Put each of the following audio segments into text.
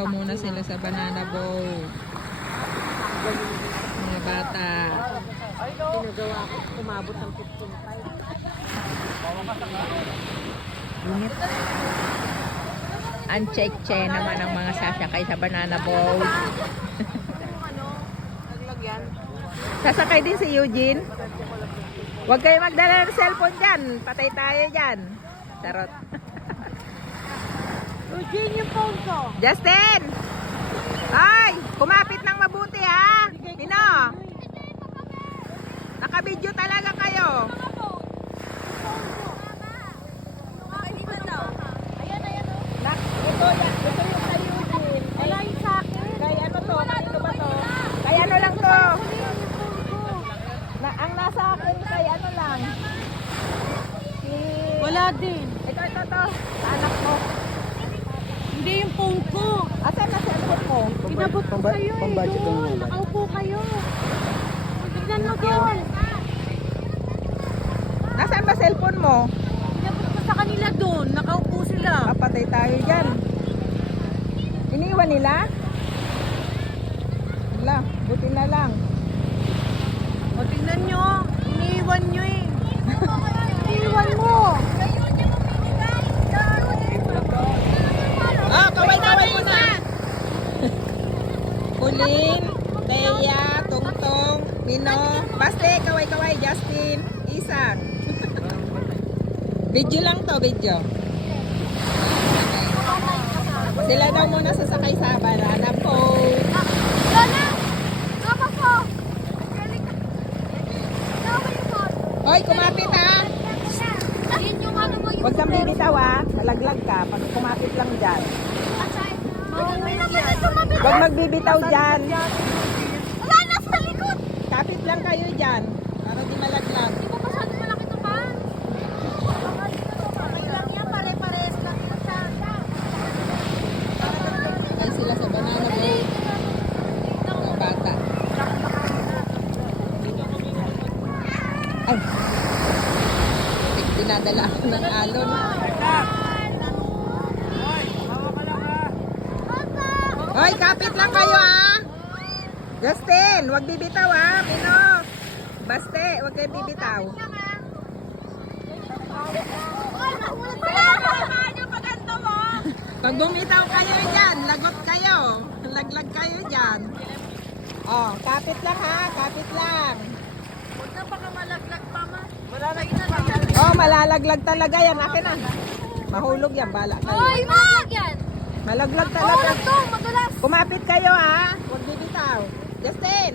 Muna sila sa banana boat. Mga bata. Ginagawa ko, kumabot ng 15.5. Init. Ancheche naman ang mga sasakay sa banana boat. Naglagyan. Sasakay din si Eugene. Huwag kayo magdala ng cellphone dyan. Patay tayo dyan. Charot. Eugene, yung phone ko. Justin! Ay! Kumapit ng mabuti ha! Pino! Nakabidyo talaga kayo. Ito yung kay Eugene. Wala yung sa akin. Kay ano to? Ito ba to? Kay ano lang to? Ang nasa akin kay ano lang. Wala din. Ito to. Sa anak mo. Hindi yung phone ko. Asan na cellphone mo? Pinabot ko kayo eh. Doon. Nakaupo kayo. Tignan mo doon. Nasaan ba cellphone mo? Pinabot ko sa kanila doon. Nakaupo sila. Papatay tayo dyan. Iniwan nila? Wala, buti na lang. O tignan nyo. Iniiwan nyo eh. Iniiwan mo. Ah, kaway-kaway mo na. Kulin, Teya, Tungtong, Mino, Baste, kaway-kaway, Justin, Isak. Video lang to, video. Sila daw muna sasakay sa banana boat. Lola! Papa po! Hoy, kumapit ha. Yun yung ano mo yung... Huwag kang bibitaw ha. Nalaglag ka. Pag kumapit lang dyan. Huwag magbibitaw dyan. Wala, nasa likod! Kapit lang kayo dyan. Para di malaglag. Di ba masyado malaki ito pa? Okay lang yan, pare-pares lang yun sa... Sakay sila sa banana boat. Mga bata. Ay. Dinadala ako ng alon. Hoy, kapit lang kayo ha. Justin, huwag bibitaw ha. Pino. Baste, huwag kayo bibitaw. Pag bumitaw kayo dyan, lagot kayo. Laglag kayo dyan. Oh, kapit lang ha. Kapit lang. Huwag na baka malaglag pa ma. Oh, malalaglag talaga yan. Akin na. Mahulog yan. Bala kayo. Hoy, mag! Yan! Malaglag Oo, talaga. lang to, madulas. Kumapit kayo ha. Huwag bibitaw. Justin,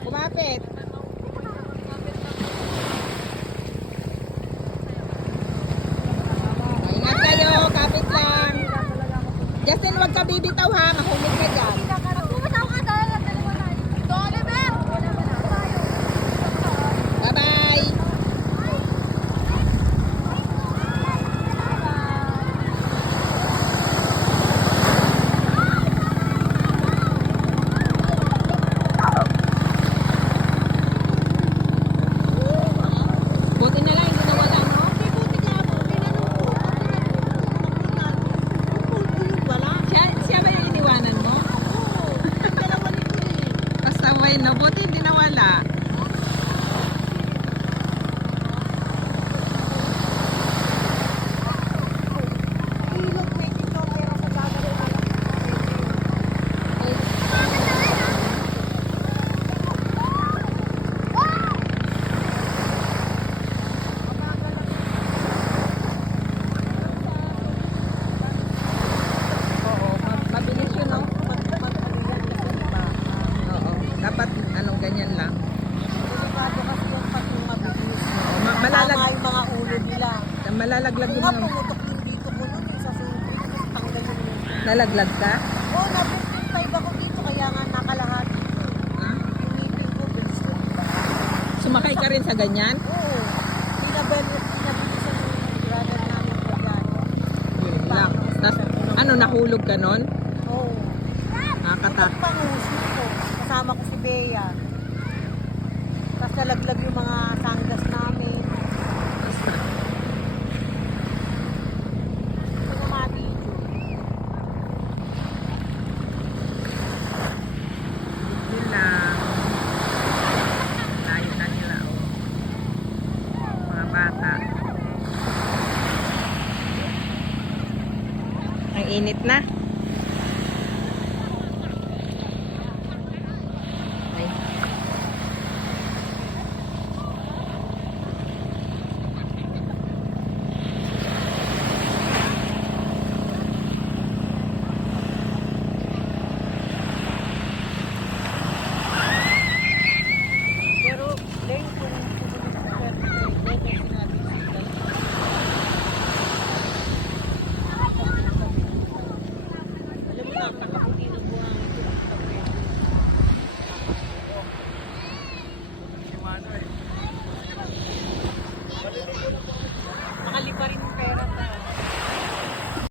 kumapit. Ingat kayo. Kapit lang. Justin, huwag ka bibitaw ha. Mahulog ka dyan. Bumitaw ka, dalawa na. Ito, Oliver! Bye-bye. Buti na lang, hindi nawala, no? Siya ba yung iniwanan mo? Pasaway na, buti hindi nawala. Oo, mabilis yun, no? Oo, dapat anong ganyan lang. Malalag, Yung mga ulo nila. malalaglag yung Nga, mga... pumutok yung dito ko nun. Yung sa sulit. Tanggal yung... Nalaglag ka? Oo, na-55 ako dito. Kaya nga nakalahat. Ha? Pinipin ko. Bilis ko. Sumakay ka rin sa ganyan? Oo. Pinabilisan yung brother namin ko dyan. Yun lang. Tas, ano, nahulog ka nun? Oo. Nakatak. Pangusin ko. Kasama ko si Bea. Tapos nalaglag yung mga sanggas namin. Ito na mga video. init na.